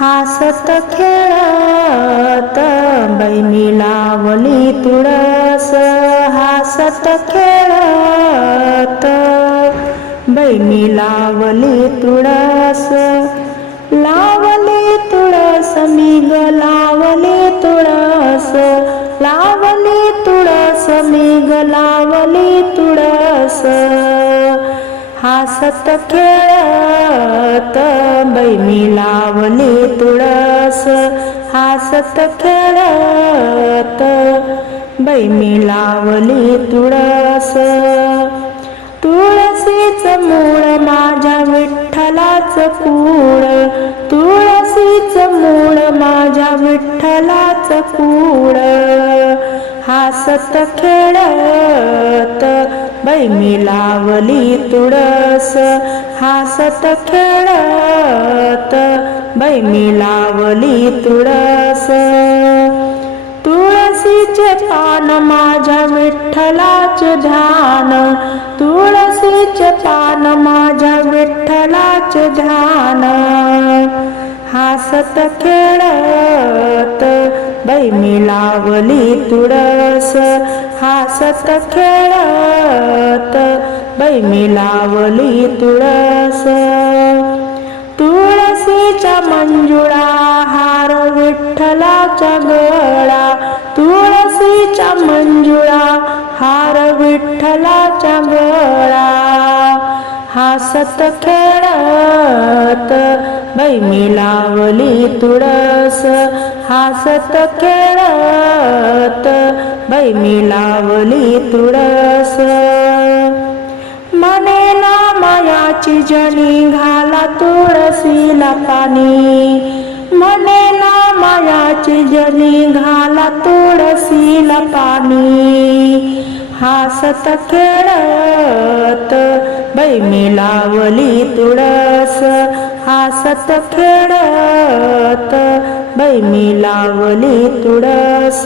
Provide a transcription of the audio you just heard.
हासत खेळत बैमी लावली तुळस. हासत खेळत बैमी लावली तुळस. लावली तुळस मी ग लावली तुळस. लावली तुळस मी ग लावली तुळस. हासत खेळत बैमी लावली तुळस. हासत खेळत बैमी लावली तुळस. तुळसीच मूळ माझ्या विठ्ठलाच कूळ. तुळसीच मूळ माझ्या विठ्ठलाच कूळ. हासत खेळत बैमी मिलावली तुळस. हासत खेळत. बै मिलावली तुळस. तुळसीचे पान माझ्या विठ्ठलाचे ध्यान. तुळसीचे पान माझ्या विठ्ठलाचे ध्यान. हासत खेळत. बैमी लावली तुळस. हासत खेळत बैमी लावली तुळस. तुळशीच्या मंजुळा हार विठ्ठलाच्या गळा. तुळशीच्या मंजुळा हार विठ्ठलाच्या गळा. हासत खेळत बैमी लावली तुळस हासत खेळत बैमी लावली तुळस. मनेला मायाची जनी घाला तुळसीला पाणी. मनेला मायाची जनी घाला तुळसीला पाणी. हासत खेळत बैमी लावली तुळस. हासत खेळत बैमी लावली तुळस